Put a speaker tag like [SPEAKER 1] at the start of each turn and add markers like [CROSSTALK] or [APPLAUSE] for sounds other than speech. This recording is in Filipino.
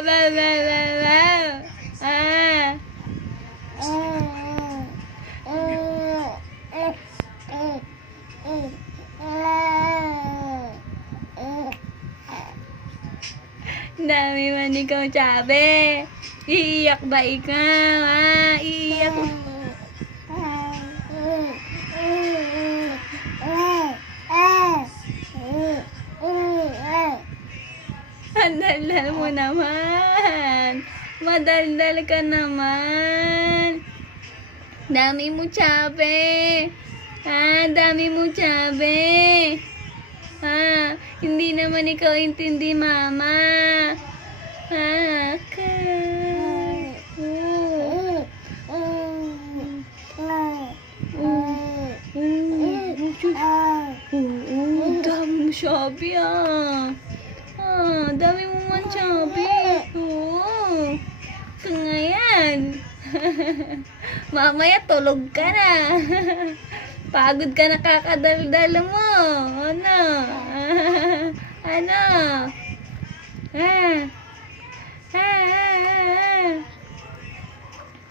[SPEAKER 1] Dami man ikaw sabi. Iiyak ba ikaw? Ah, iiyak. Ang daldal mo naman. Madaldal ka naman. Dami mo sabi. Ah, dami mo sabi. Ah, hindi naman ikaw intindi, mama. Ah, ka. Oh. Oh. Dami mo sabi ah. Ah, dami mo man sabi. [LAUGHS] Mamaya tulog ka na. [LAUGHS] Pagod ka na kakadaldal mo. Ano? [LAUGHS] ano? Ah.